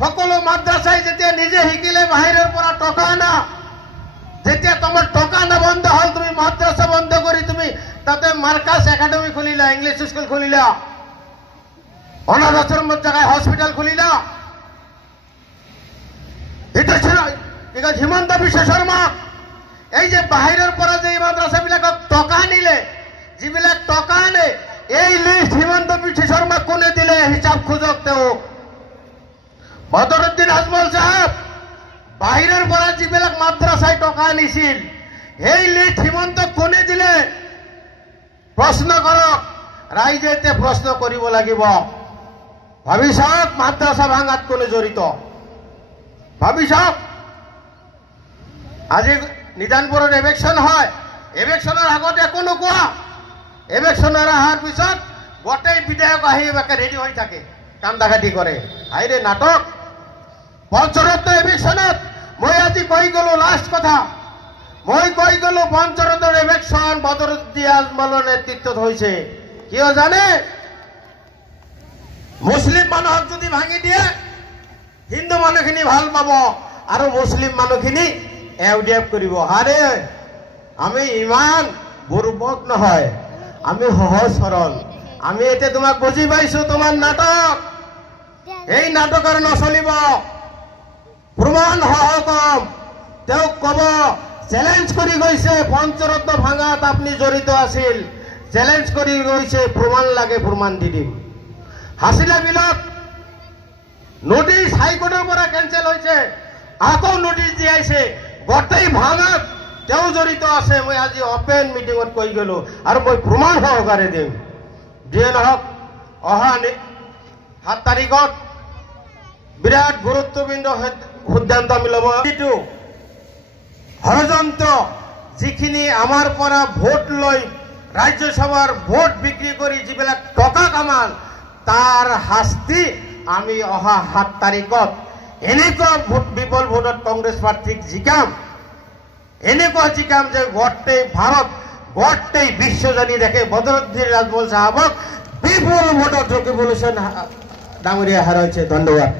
সকলো মাদ্ৰাসায় যেতিয়া নিজে শিকিলে বাহিৰৰ পৰা টকা আনা, যেতিয়া তোমাৰ টকা না বন্ধ হল, তুমি মাদ্ৰাসা বন্ধ কৰি তুমি তাতে মার্কাস একাডেমি খুলিলা, ইংলিশ স্কুল খুলিলা, অনাথ আশ্রমের জায়গায় হসপিটাল খুলিলা। এটা ছিল হিমন্ত বিশ্ব শর্মা। এই যে বাহিৰৰ পৰা যে মাদ্রাসা বিলাকক টকা নিলে, যিবিলাক টকা আনে, এই লিষ্ট হিমন্ত বিশ্ব শর্মা কোনে দিলে হিসাব খোঁজক তেওঁক। বদৰুদ্দিন আজমল সাহেব বাহিৰৰ পৰা যিবিলাক মাদ্ৰাসায় টকা আনিছিল, এই লিষ্ট হিমন্ত কোনে দিলে প্ৰশ্ন কৰক। ৰাইজে এতিয়া প্ৰশ্ন কৰিব লাগিব। ভাবি চাওক মাদ্ৰাসা ভাঙাত কোনে জড়িত, ভাবি চাওক। আজি নিজানপুৰত ইলেকশ্যন হয়, ইলেকশ্যনৰ আগতে একো নোকোৱা, ইলেকশ্যনৰ অহাৰ পিছত গোটেই বিধায়ক আহি ৰেডি হৈ থাকে, কান্দাকাটি কৰে। হাইৰে নাটক। পঞ্চৰত্ন ইলেকশ্যনত মই আজি কৈ গলো, লাষ্ট কথা মই কৈ গলো, পঞ্চৰত্নৰ ইলেকশ্যন বদৰুদ্দিন আজমলৰ নেতৃত্বত হৈছে। কিয় জানে? মুছলিম মানুহক যদি ভাঙি দিয়ে, হিন্দু মানুহখিনি ভাল পাব আৰু মুছলিম মানুহখিনি এউডিএফ কৰিব। আৰে আমি ইমান বুৰ্বক নহয়, আমি সহজ সৰল। আমি এতিয়া তোমাক বুজি পাইছো, তোমাৰ নাটক, এই নাটক আৰু নচলিব। প্ৰমাণ সহ কম, তেওঁক কব, চ্যালেঞ্জ কৰি গৈছে, পঞ্চৰত্ন ভাঙাত আপুনি জড়িত আছিল, চ্যালেঞ্জ কৰি গৈছে, প্ৰমাণ লাগে, প্ৰমাণ দি দিম। হাছিলা বিলত নোটিছ হাইকোৰ্টৰ পৰা কেঞ্চেল হৈছে, আকৌ নোটিছ দিয়াইছে, গোটেই ভাঙাত তেওঁ জড়িত আছে। মই আজি অপেন মিটিঙত কৈ গলো আৰু মই প্ৰমাণ সহকাৰে দিম। যিয়ে নহওক, অহা 7 তাৰিখত বিৰাট গুৰুত্বপূৰ্ণ সিদ্ধান্ত আমি ল'ব। ষড়যন্ত্ৰ যিখিনি আমাৰ পৰা ভোট লৈ ৰাজ্যসভাৰ ভোট বিক্ৰী কৰি যিবিলাক টকা কামাল, তাৰ শাস্তি আমি অহা 7 তাৰিখত এনেকুৱা বিপুল ভোটত কংগ্ৰেছ প্ৰাৰ্থীক জিকাম, এনেকুৱা জিকাম যে গোটেই ভাৰত, গোটেই বিশ্ব জানি দেখে বদৰুদ্দিন আজমল সাহেবক বিপুল ভোটত ৰেভলিউচন ডাঙৰীয়া হাৰাইছে। ধন্যবাদ।